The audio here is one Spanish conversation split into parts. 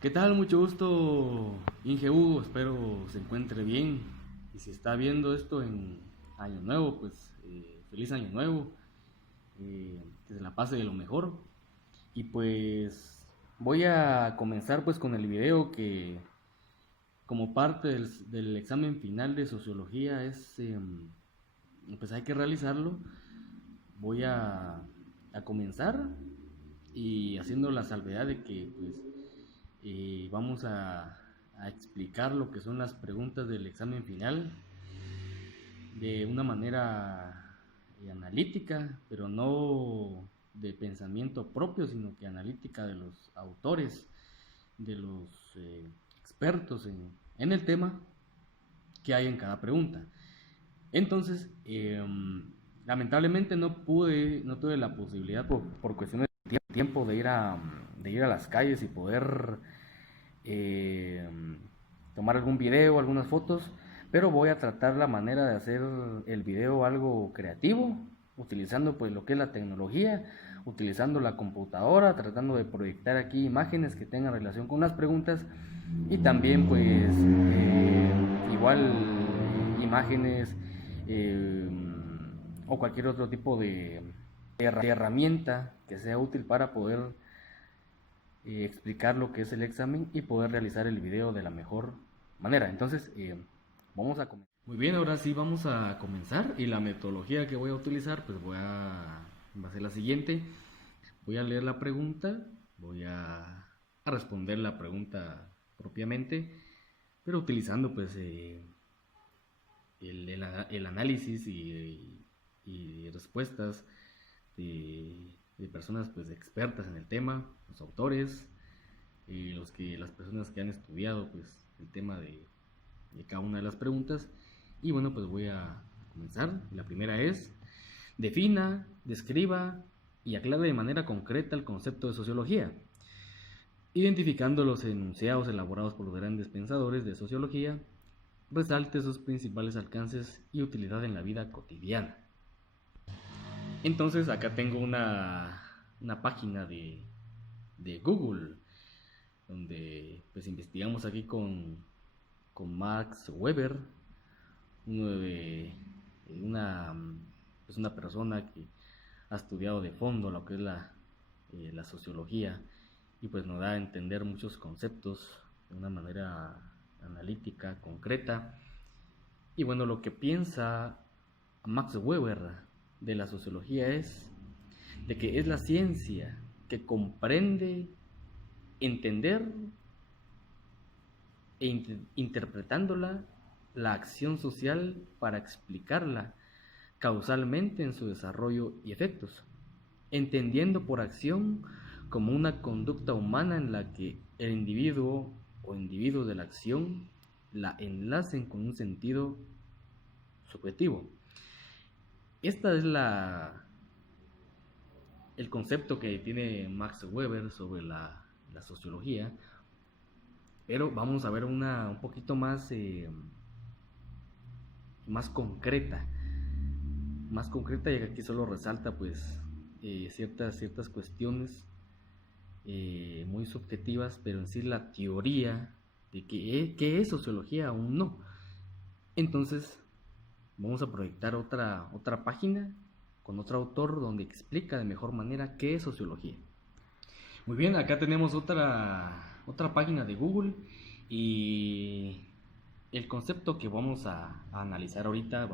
¿Qué tal? Mucho gusto, Inge Hugo. Espero se encuentre bien. Y si está viendo esto en Año Nuevo, pues feliz Año Nuevo. Que se la pase de lo mejor. Y pues voy a comenzar pues con el video que como parte del examen final de sociología pues hay que realizarlo. Voy a comenzar y haciendo la salvedad de que pues vamos a explicar lo que son las preguntas del examen final de una manera analítica, pero no de pensamiento propio, sino que analítica de los autores, de los expertos en el tema que hay en cada pregunta. Entonces, lamentablemente no tuve la posibilidad por cuestiones de tiempo de ir a las calles y poder eh, tomar algún video, algunas fotos, pero voy a tratar la manera de hacer el video algo creativo, utilizando pues lo que es la tecnología, utilizando la computadora, tratando de proyectar aquí imágenes que tengan relación con las preguntas y también pues igual imágenes eh, o cualquier otro tipo de herramienta que sea útil para poder explicar lo que es el examen y poder realizar el video de la mejor manera. Entonces, vamos a comenzar. Muy bien, ahora sí vamos a comenzar y la metodología que voy a utilizar pues va a ser la siguiente. Voy a leer la pregunta, a responder la pregunta propiamente, pero utilizando pues el análisis y respuestas de personas pues expertas en el tema, los autores, las personas que han estudiado pues el tema de cada una de las preguntas. Y bueno, pues voy a comenzar. La primera es: defina, describa y aclare de manera concreta el concepto de sociología, identificando los enunciados elaborados por los grandes pensadores de sociología. Resalte sus principales alcances y utilidad en la vida cotidiana. Entonces acá tengo una página de Google donde pues investigamos aquí con Max Weber, uno de una, pues una persona que ha estudiado de fondo lo que es la sociología y pues nos da a entender muchos conceptos de una manera analítica, concreta. Y bueno, lo que piensa Max Weber de la sociología es de que es la ciencia que comprende, entender interpretándola la acción social para explicarla causalmente en su desarrollo y efectos, entendiendo por acción como una conducta humana en la que el individuo o individuos de la acción la enlacen con un sentido subjetivo. Esta es el concepto que tiene Max Weber sobre la sociología, pero vamos a ver una un poquito más concreta, ya que aquí solo resalta pues ciertas cuestiones muy subjetivas, pero en sí la teoría de qué es sociología aún no. Entonces vamos a proyectar otra página con otro autor donde explica de mejor manera qué es sociología. Muy bien, acá tenemos otra página de Google y el concepto que vamos a analizar ahorita,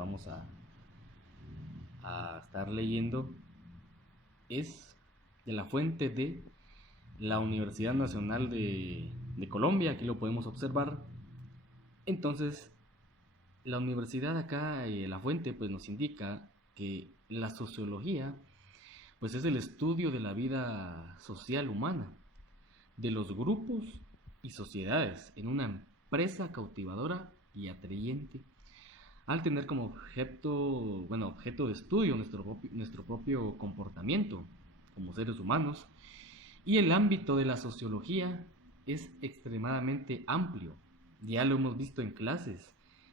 a estar leyendo, es de la fuente de la Universidad Nacional de Colombia, aquí lo podemos observar. Entonces, la universidad acá, la fuente, pues nos indica que la sociología, pues es el estudio de la vida social humana, de los grupos y sociedades en una empresa cautivadora y atrayente, al tener como objeto de estudio nuestro propio comportamiento como seres humanos. Y el ámbito de la sociología es extremadamente amplio. Ya lo hemos visto en clases.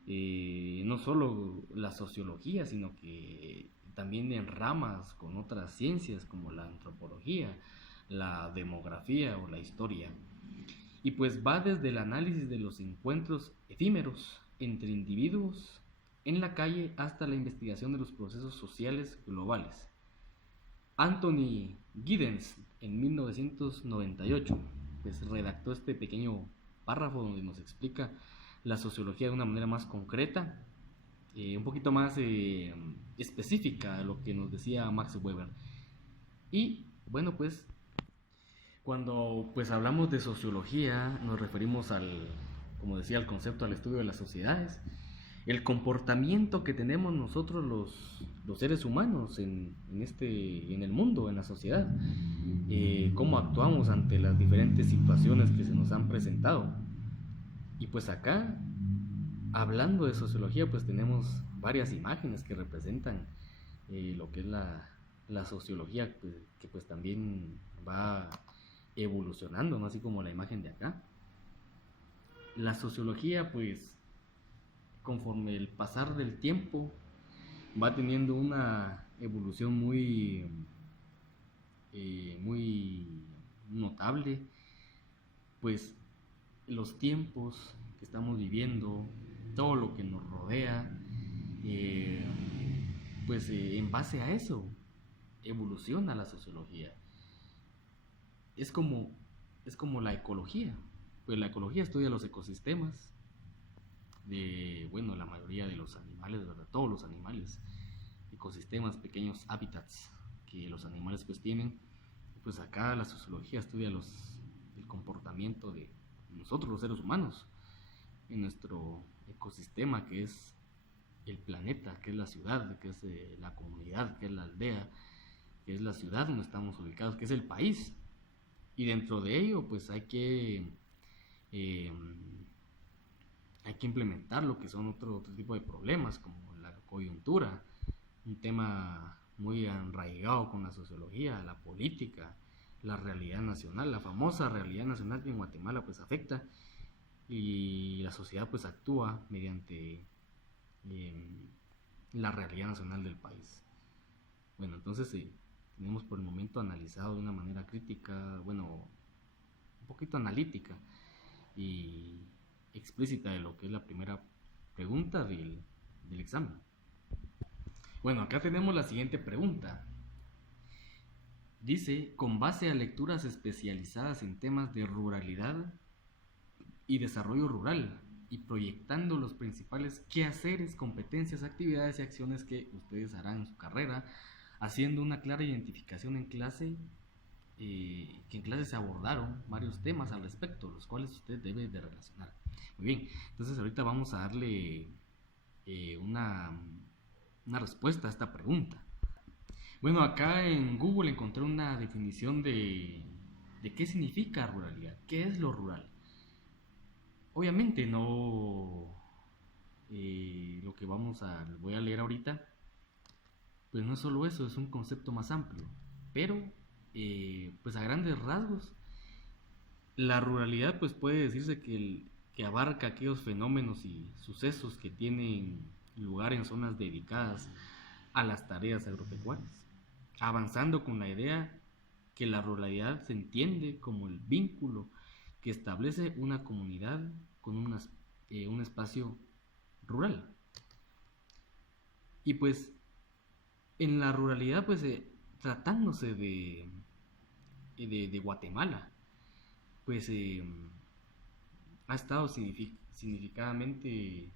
No solo la sociología, sino que también en ramas con otras ciencias como la antropología, la demografía o la historia. Y pues va desde el análisis de los encuentros efímeros entre individuos en la calle hasta la investigación de los procesos sociales globales. Anthony Giddens en 1998 pues redactó este pequeño párrafo donde nos explica la sociología de una manera más concreta, un poquito más específica a lo que nos decía Max Weber. Y bueno, pues cuando pues hablamos de sociología nos referimos al, como decía, al concepto, al estudio de las sociedades, el comportamiento que tenemos nosotros los seres humanos en el mundo, en la sociedad, cómo actuamos ante las diferentes situaciones que se nos han presentado. Y pues acá, hablando de sociología, pues tenemos varias imágenes que representan lo que es la sociología, que pues también va evolucionando, ¿no? Así como la imagen de acá. La sociología, pues, conforme el pasar del tiempo, va teniendo una evolución muy notable, pues los tiempos que estamos viviendo, todo lo que nos rodea, pues en base a eso evoluciona la sociología. Es como la ecología. Pues la ecología estudia los ecosistemas de, bueno, la mayoría de los animales, ¿verdad? Todos los animales, ecosistemas, pequeños hábitats que los animales pues tienen. Pues acá la sociología estudia el comportamiento de nosotros los seres humanos en nuestro ecosistema, que es el planeta, que es la ciudad, que es la comunidad, que es la aldea, que es la ciudad donde estamos ubicados, que es el país. Y dentro de ello pues hay que implementar lo que son otro tipo de problemas, como la coyuntura, un tema muy arraigado con la sociología, la política, la realidad nacional, la famosa realidad nacional que en Guatemala pues afecta, y la sociedad pues actúa mediante la realidad nacional del país. Bueno, entonces tenemos por el momento analizado de una manera crítica, bueno, un poquito analítica y explícita de lo que es la primera pregunta del examen. Bueno, acá tenemos la siguiente pregunta. Dice, con base a lecturas especializadas en temas de ruralidad y desarrollo rural, y proyectando los principales quehaceres, competencias, actividades y acciones que ustedes harán en su carrera, haciendo una clara identificación en clase, que en clase se abordaron varios temas al respecto, los cuales usted debe de relacionar. Muy bien, entonces ahorita vamos a darle una respuesta a esta pregunta. Bueno, acá en Google encontré una definición de qué significa ruralidad, qué es lo rural. Obviamente no lo que voy a leer ahorita, pues no es solo eso, es un concepto más amplio, pero pues a grandes rasgos la ruralidad pues puede decirse que abarca aquellos fenómenos y sucesos que tienen lugar en zonas dedicadas a las tareas agropecuarias, avanzando con la idea que la ruralidad se entiende como el vínculo que establece una comunidad con un espacio rural. Y pues en la ruralidad, pues tratándose de Guatemala, pues ha estado significativamente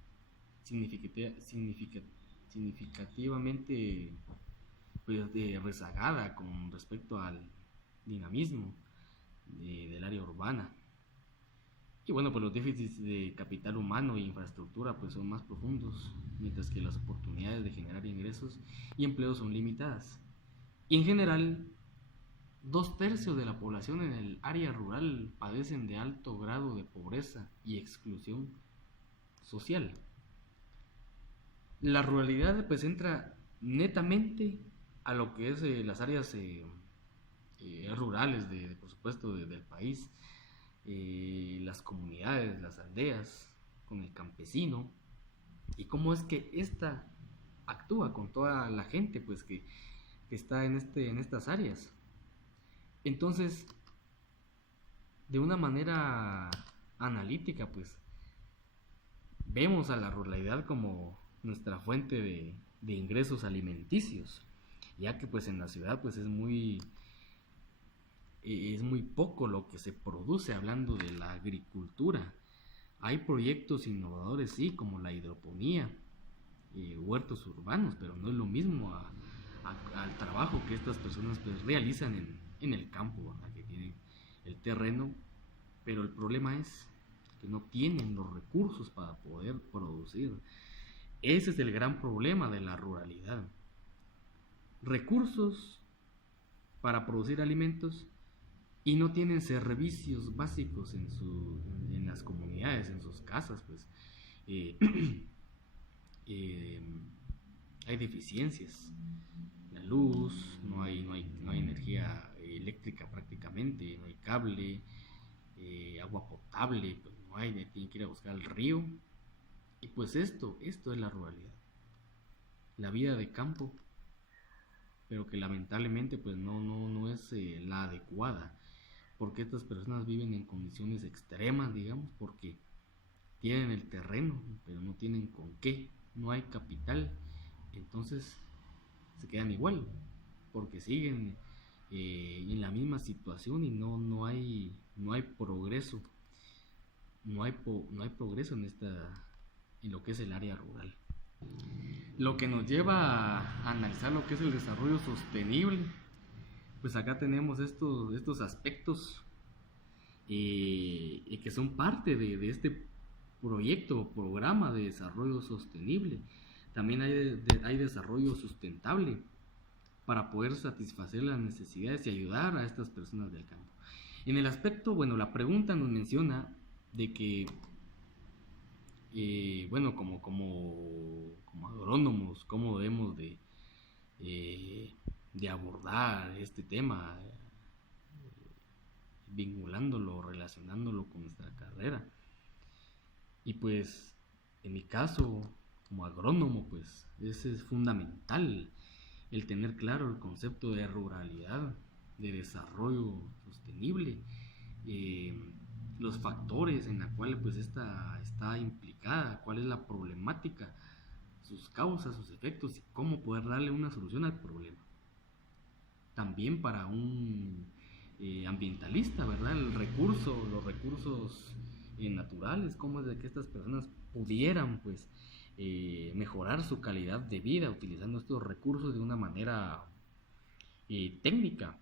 pues, rezagada con respecto al dinamismo del área urbana. Y bueno, pues los déficits de capital humano e infraestructura pues son más profundos, mientras que las oportunidades de generar ingresos y empleos son limitadas. Y en general, 2/3 de la población en el área rural padecen de alto grado de pobreza y exclusión social. La ruralidad pues entra netamente a lo que es las áreas rurales por supuesto del país, las comunidades, las aldeas, con el campesino, y cómo es que ésta actúa con toda la gente pues que está en estas áreas. Entonces, de una manera analítica, pues vemos a la ruralidad como nuestra fuente de ingresos alimenticios, ya que pues en la ciudad pues es muy poco lo que se produce hablando de la agricultura. Hay proyectos innovadores, sí, como la hidroponía, huertos urbanos, pero no es lo mismo al trabajo que estas personas pues realizan en el campo, ¿verdad? Que tienen el terreno, pero el problema es que no tienen los recursos para poder producir. Ese es el gran problema de la ruralidad. Recursos para producir alimentos y no tienen servicios básicos en las comunidades, en sus casas, pues eh, eh, hay deficiencias. La luz, no hay energía eléctrica prácticamente, no hay cable, agua potable, pues no hay, tienen que ir a buscar al río. Y pues esto es la ruralidad, la vida de campo, pero que lamentablemente pues no es la adecuada, porque estas personas viven en condiciones extremas, digamos, porque tienen el terreno, pero no tienen con qué, no hay capital, entonces se quedan igual, porque siguen en la misma situación y no hay progreso, no hay progreso en lo que es el área rural. Lo que nos lleva a analizar lo que es el desarrollo sostenible, pues acá tenemos estos aspectos que son parte de este proyecto o programa de desarrollo sostenible. También hay desarrollo sustentable para poder satisfacer las necesidades y ayudar a estas personas del campo. En el aspecto, bueno, la pregunta nos menciona de que, bueno, como agrónomos, cómo debemos de abordar este tema, vinculándolo, relacionándolo con nuestra carrera. Y pues, en mi caso, como agrónomo, pues, ese es fundamental, el tener claro el concepto de ruralidad, de desarrollo sostenible, eh, los factores en la cual pues esta está implicada, cuál es la problemática, sus causas, sus efectos y cómo poder darle una solución al problema. También para un ambientalista, ¿verdad? Los recursos naturales, cómo es de que estas personas pudieran pues mejorar su calidad de vida utilizando estos recursos de una manera técnica,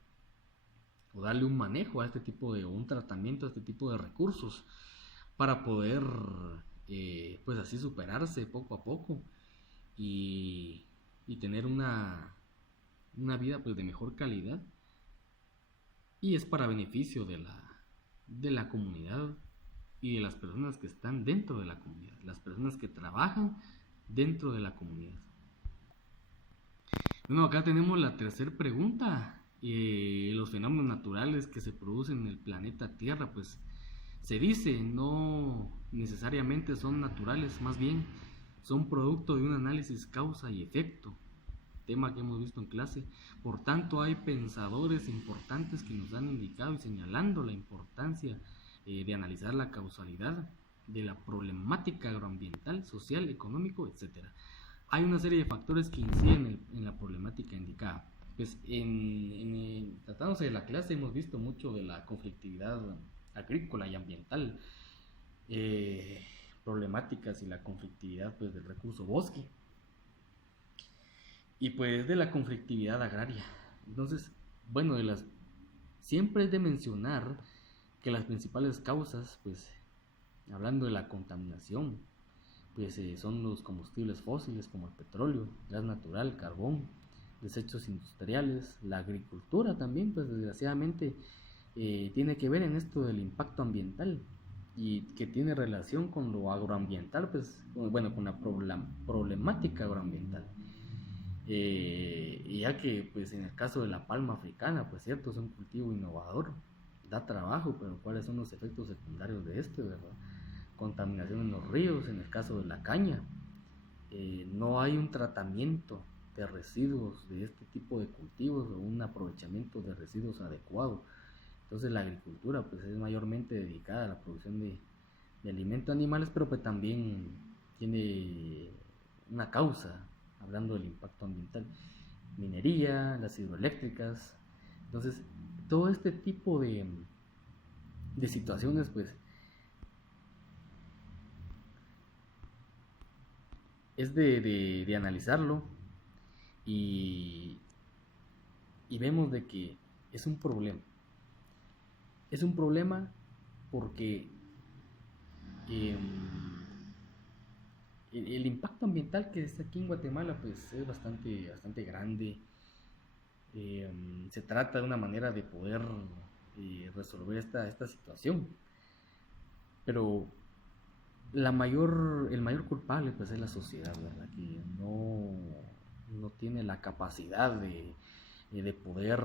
o darle un manejo a este tipo o un tratamiento a este tipo de recursos para poder pues así superarse poco a poco y, y tener una vida pues de mejor calidad, y es para beneficio de la comunidad y de las personas que están dentro de la comunidad, las personas que trabajan dentro de la comunidad. Bueno, acá tenemos la tercera pregunta. Los fenómenos naturales que se producen en el planeta Tierra, pues se dice, no necesariamente son naturales, más bien son producto de un análisis causa y efecto, tema que hemos visto en clase. Por tanto, hay pensadores importantes que nos han indicado y señalando la importancia de analizar la causalidad de la problemática agroambiental, social, económico, etcétera. Hay una serie de factores que inciden en la problemática indicada. Pues tratándose de la clase hemos visto mucho de la conflictividad agrícola y ambiental, eh, problemáticas y la conflictividad pues del recurso bosque y pues de la conflictividad agraria. Entonces, bueno, siempre es de mencionar que las principales causas, pues hablando de la contaminación, pues son los combustibles fósiles como el petróleo, gas natural, carbón, desechos industriales, la agricultura también, pues desgraciadamente tiene que ver en esto del impacto ambiental y que tiene relación con lo agroambiental, pues bueno, con la problemática agroambiental. Ya que pues en el caso de la palma africana, pues cierto, es un cultivo innovador, da trabajo, pero ¿cuáles son los efectos secundarios de este, verdad? Contaminación en los ríos, en el caso de la caña, no hay un tratamiento de residuos de este tipo de cultivos o un aprovechamiento de residuos adecuado. Entonces la agricultura pues es mayormente dedicada a la producción de alimento a animales, pero pues también tiene una causa, hablando del impacto ambiental, minería, las hidroeléctricas. Entonces, todo este tipo de situaciones, pues, es de analizarlo y, y vemos de que es un problema. Es un problema porque eh, el impacto ambiental que está aquí en Guatemala pues es bastante grande. Se trata de una manera de poder resolver esta situación, pero el mayor culpable pues es la sociedad, ¿verdad? Que no tiene la capacidad de poder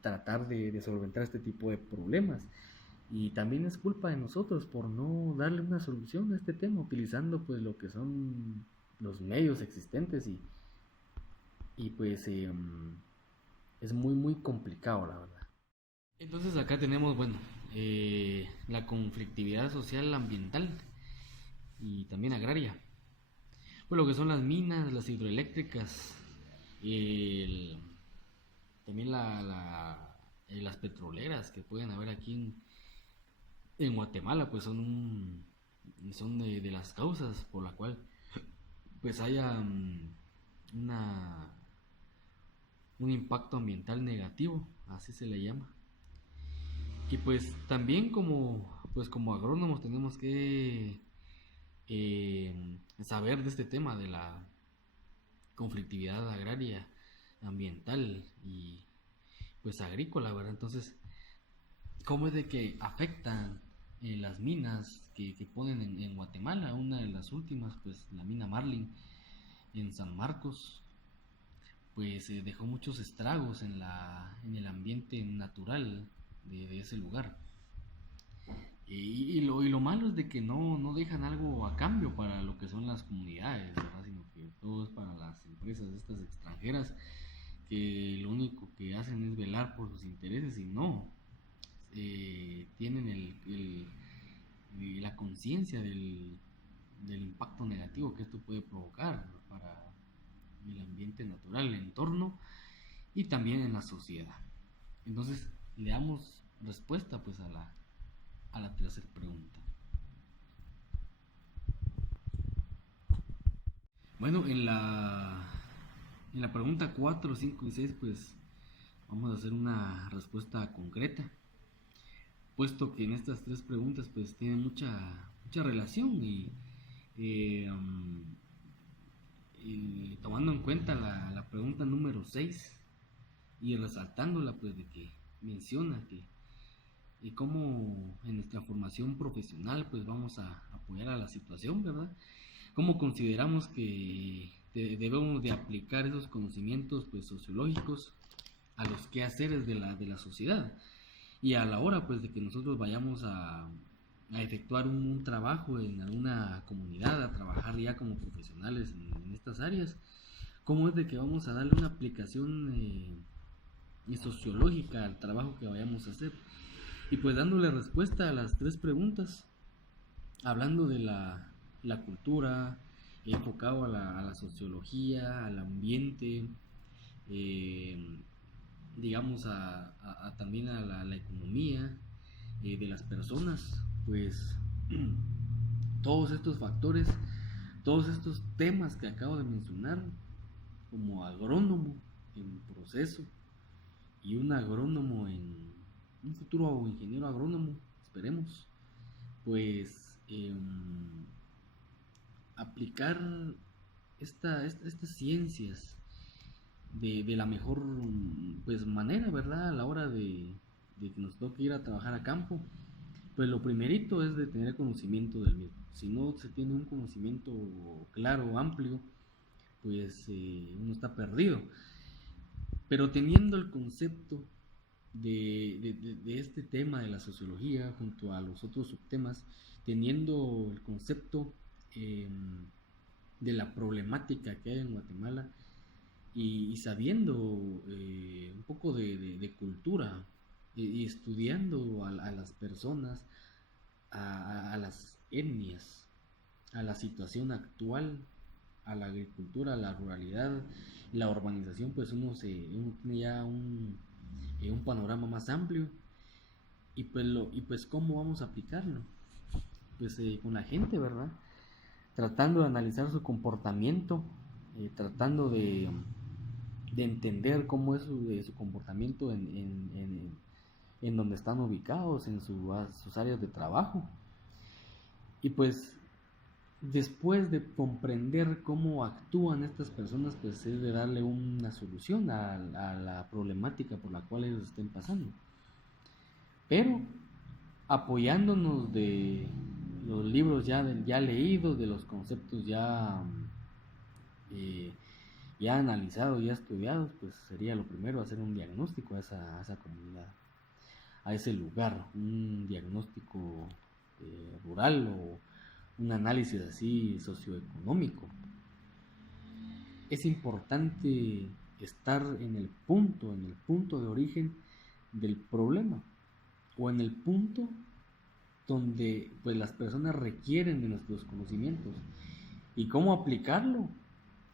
tratar de solventar este tipo de problemas. Y también es culpa de nosotros por no darle una solución a este tema, utilizando pues lo que son los medios existentes y pues es muy complicado, la verdad. Entonces acá tenemos, bueno, la conflictividad social ambiental y también agraria. Pues lo que son las minas, las hidroeléctricas, el- también las petroleras que pueden haber aquí en Guatemala, pues son de las causas por la cual pues haya una, un impacto ambiental negativo, así se le llama. Y pues también como agrónomos tenemos que saber de este tema de la conflictividad agraria, ambiental y pues agrícola, ¿verdad? Entonces, ¿cómo es de que afectan las minas que ponen en Guatemala? Una de las últimas, pues la mina Marlin en San Marcos, pues dejó muchos estragos en el ambiente natural de ese lugar. Y lo malo es de que no dejan algo a cambio para lo que son las comunidades, ¿verdad? Sino que todo es para las empresas estas extranjeras que lo único que hacen es velar por sus intereses y no tienen la conciencia del impacto negativo que esto puede provocar para el ambiente natural, el entorno y también en la sociedad. Entonces le damos respuesta pues a la tercera pregunta. Bueno, en la pregunta 4, 5 y 6 pues vamos a hacer una respuesta concreta, puesto que en estas tres preguntas pues tienen mucha relación eh, um, y tomando en cuenta la pregunta número 6 y resaltándola pues de que menciona que y cómo en nuestra formación profesional pues vamos a apoyar a la situación, ¿verdad? Cómo consideramos que debemos de aplicar esos conocimientos pues sociológicos a los quehaceres de la sociedad y a la hora pues de que nosotros vayamos a efectuar un trabajo en alguna comunidad, a trabajar ya como profesionales en estas áreas, cómo es de que vamos a darle una aplicación sociológica al trabajo que vayamos a hacer. Y pues dándole respuesta a las tres preguntas, hablando de la cultura, enfocado a la sociología, al ambiente, eh, digamos también a la economía de las personas, pues todos estos factores, todos estos temas que acabo de mencionar, como agrónomo en proceso y un agrónomo en un futuro ingeniero agrónomo, esperemos, pues aplicar estas ciencias de la mejor pues manera, ¿verdad? A la hora de que nos toque ir a trabajar a campo, pues lo primerito es de tener conocimiento del mismo. Si no se tiene un conocimiento claro, amplio, pues uno está perdido. Pero teniendo el concepto de este tema de la sociología junto a los otros subtemas, teniendo el concepto eh, de la problemática que hay en Guatemala y sabiendo un poco de cultura y estudiando a las personas, a las etnias, a la situación actual, a la agricultura, a la ruralidad, la urbanización, pues uno tiene ya un panorama más amplio y pues cómo vamos a aplicarlo, pues con la gente, ¿verdad? Tratando de analizar su comportamiento, tratando de entender cómo es su comportamiento en donde están ubicados, en sus áreas de trabajo. Y pues después de comprender cómo actúan estas personas, pues es de darle una solución a la problemática por la cual ellos estén pasando. Pero apoyándonos de los libros ya leídos, de los conceptos eh, ya analizados, ya estudiados, pues sería lo primero hacer un diagnóstico a esa comunidad, a ese lugar, un diagnóstico rural o un análisis así socioeconómico. Es importante estar en el punto de origen del problema o en el punto donde pues las personas requieren de nuestros conocimientos y cómo aplicarlo.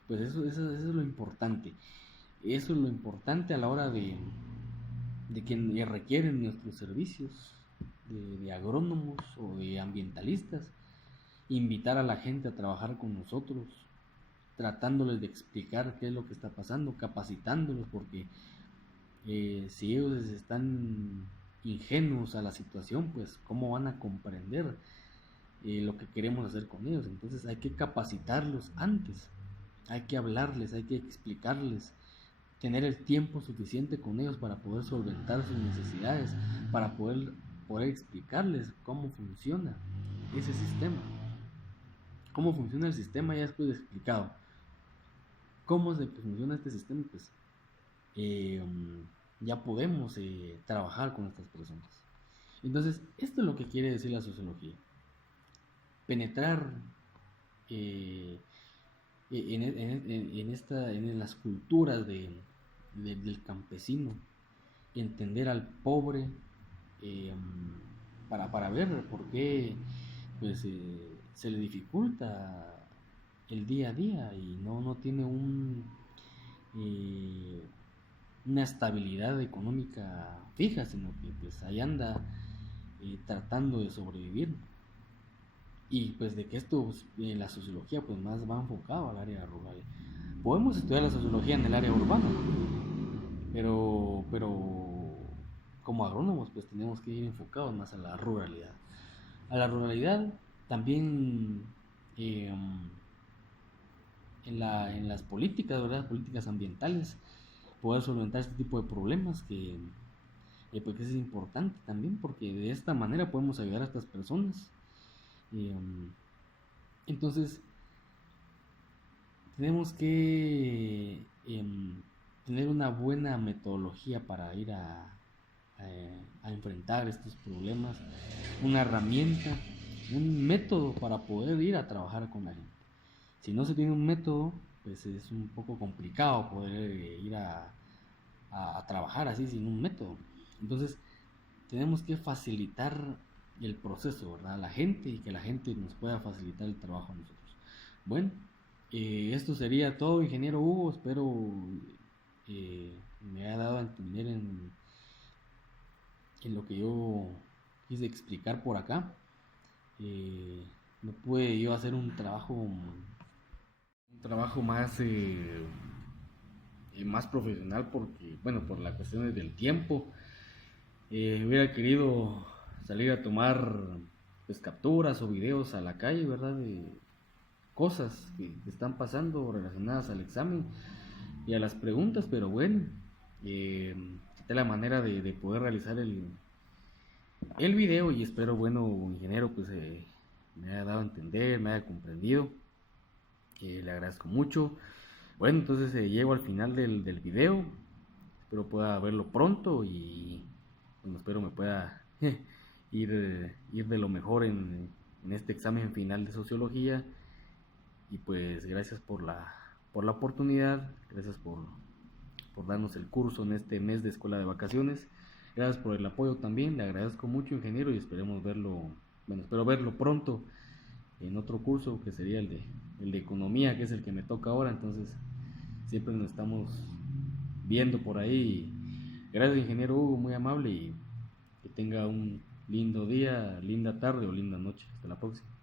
Pues eso es lo importante. Eso es lo importante a la hora de que requieren nuestros servicios de agrónomos o de ambientalistas. Invitar a la gente a trabajar con nosotros, tratándoles de explicar qué es lo que está pasando, capacitándolos, porque si ellos están ingenuos a la situación, pues cómo van a comprender lo que queremos hacer con ellos. Entonces hay que capacitarlos antes, hay que hablarles, hay que explicarles, tener el tiempo suficiente con ellos para poder solventar sus necesidades, para poder explicarles cómo funciona ese sistema. Cómo funciona el sistema ya después de explicado. ¿Cómo funciona este sistema? Pues ya podemos trabajar con estas personas. Entonces, esto es lo que quiere decir la sociología. Penetrar en las culturas del campesino, entender al pobre, para ver por qué pues, se le dificulta el día a día y no tiene una estabilidad económica fija, sino que pues ahí anda tratando de sobrevivir. Y pues de que esto, la sociología pues más va enfocado al área rural. Podemos estudiar la sociología en el área urbana, pero como agrónomos pues tenemos que ir enfocados más a la ruralidad. A la ruralidad también en las políticas, ¿verdad? Políticas ambientales, poder solventar este tipo de problemas que pues es importante también, porque de esta manera podemos ayudar a estas personas. Entonces tenemos que tener una buena metodología para ir a enfrentar estos problemas, una herramienta, un método para poder ir a trabajar con la gente. Si no se tiene un método, pues es un poco complicado poder ir a trabajar así sin un método. Entonces tenemos que facilitar el proceso, ¿verdad? A la gente, y que la gente nos pueda facilitar el trabajo a nosotros. Bueno, esto sería todo, ingeniero Hugo. Espero me haya dado a entender en lo que yo quise explicar por acá. No pude yo hacer un trabajo más profesional porque, bueno, por las cuestiones del tiempo. Hubiera querido salir a tomar pues capturas o videos a la calle, ¿verdad? De cosas que están pasando relacionadas al examen y a las preguntas, pero bueno, de la manera de poder realizar el video, y espero, bueno, ingeniero, pues me haya dado a entender, me haya comprendido. Le agradezco mucho. Bueno, entonces llego al final del video. Espero pueda verlo pronto y bueno, espero me pueda ir de lo mejor en este examen final de sociología. Y pues gracias por la oportunidad, gracias por darnos el curso en este mes de escuela de vacaciones. Gracias por el apoyo también, le agradezco mucho, ingeniero, y esperemos verlo bueno, espero verlo pronto en otro curso que sería el de economía, que es el que me toca ahora. Entonces siempre nos estamos viendo por ahí. Gracias, ingeniero Hugo, muy amable, y que tenga un lindo día, linda tarde o linda noche. Hasta la próxima.